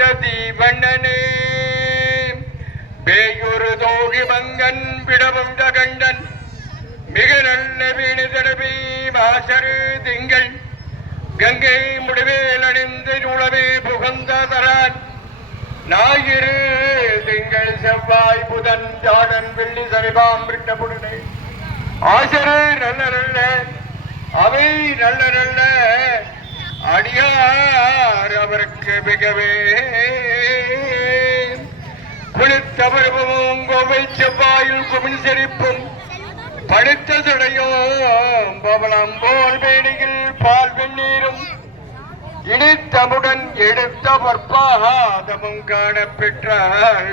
விட்ட தீவண்ணனே பேயூரு தோகி மங்கன் விடமுண்ட கண்டன் மிக நல்ல வீணு தடவி வாசரு திங்கள். கங்கை முடிவேல் அணிந்து நுழவே புகந்த தரான். ஞாயிறு திங்கள் செவ்வாய் புதன் ஜாடன் வெள்ளி சரிபாம் விட்டபுடனே ஆசரு நல்ல நல்ல அவை நல்ல நல்ல அடியார் அவருக்கு மிகவே. குளித்தவருவும் கோவை செவ்வாயில் குமிழ் சிரிப்பும் படுத்த சடையும் பவளம் போல் வேணியில் பால் வெந்நீரும் இனித்தமுடன் எடுத்த பற்பாதமும் காணப்பெற்றால்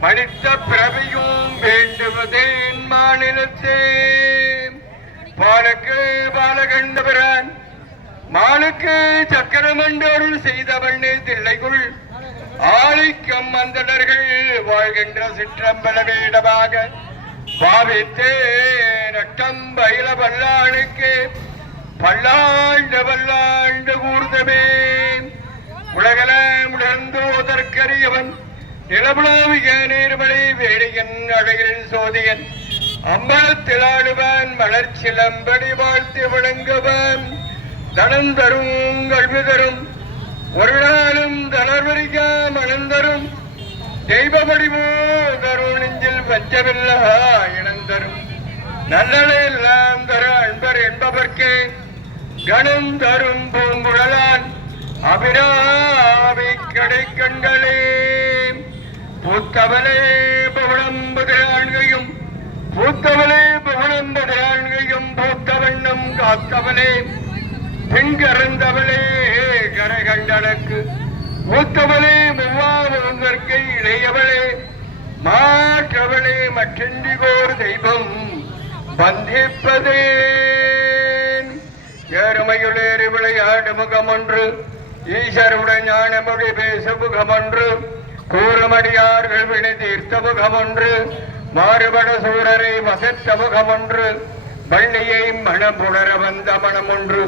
படித்த பிறவியும் வேண்டுவதேன் மாநிலத்தே. பாலுக்கு பாலகண்டபிரான் ஆளுக்கு சக்கரமண்டோருள் செய்தவன் தில்லைக்குள். ஆழிக்கம் அந்தணர்கள் வாழ்கின்ற சிற்றம்பல வீடமாக பாவித்தே நட்டம் பயில பல்லாளுக்கு பல்லாண்டு பல்லாண்டு கூர்ந்தமே உலகலாம் உணர்ந்து ஓதற்கரியவன் நிலபுலாவிய நீர்மலை வேடியன் அழகில் சோதியன். அம்பலத்திலாடுவான் மலர்ச்சிலம்படி வாழ்த்து விளங்குவான். தனம் தரும் கல்வி தரும். ஒரு நாளும் தளர்வரிக்கா மனம் தரும் தெய்வ வடிவோ தரும் நெஞ்சில் இனம் தரும் நல்லலை எல்லாம் தர அன்பர் என்பவர்க்கே கணம் தரும் பூங்குழலான் அபிராமி கடை கண்களே பூத்தவளே பகுளம்பதிராண்கையும் பூத்தவளே பகுளம்பதிராண்கையும் பூத்தவண்ணம் காத்தவனே காத்தவளே கரகண்டனுக்கு. கரை கண்டனக்கு மூத்தவளே மூவாவதற்கை இளையவளே. மாற்றவளே மற்றெண்டிகோர் தெய்வம் பந்திப்பதே ஏறுமையுளேறி விளையாடு முகமொன்று ஈஸ்வருடன் ஞானமொழி பேச முகமொன்று கூறுமடியார்கள் வினை தீர்த்த முகமொன்று மாறுபட சூரரை வசத்த முகமொன்று மனம் புணர வந்த மனமொன்று.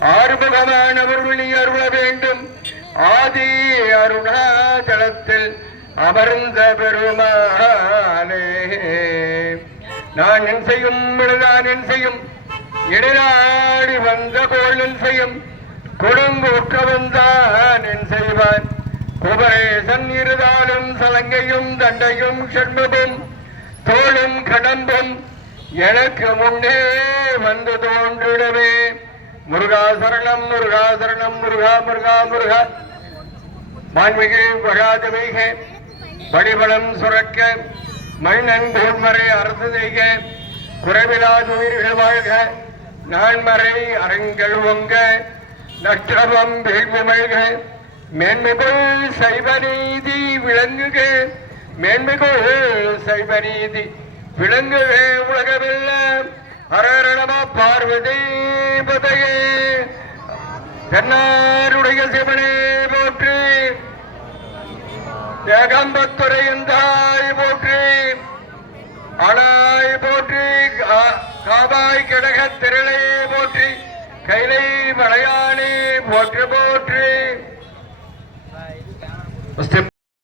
ஆறுமுகமானவர் விழி அருள வேண்டும். ஆதி அருணாச்சலத்தில் அமர்ந்த பெருமானே. நான் என் செய்யும் நான் என் செய்யும். இடைநாடி வந்த கோள் என் செய்யும். உற்ற வந்தான் என் செய்வான். குபரேசன் இருதாலும் சலங்கையும் தண்டையும் ஷண்முகம் தோளும் கடம்பும் எனக்கு முன்னே வந்து தோன்றிடவே. முருகாசரணம் முருகாசரணம் முருகா முருகா முருகா மாண்மிகு வழாதவைக வடிவளம் சுரக்க மண்ணன் கூர்மறை அரசு செய்க குறைவிலாது உயிர்கள் வாழ்க நான்மறை அரங்கள் ஒங்க நற்றவம் வேள்விமழ்க மேன்மைகள் சைவ நீதி விளங்குக மேன்மைகள் சைவ நீதி விளங்குக உலகமெல்லாம். அரரணம பார்வதி பதையே. தென்னாருடைய சிவனே போற்றி. ஏகாம்பத்துறையின் தாய் போற்றி. அழாய் போற்றி. காபாய் கிடக திரளே போற்றி. கைலை மலையாளி போற்று போற்றி.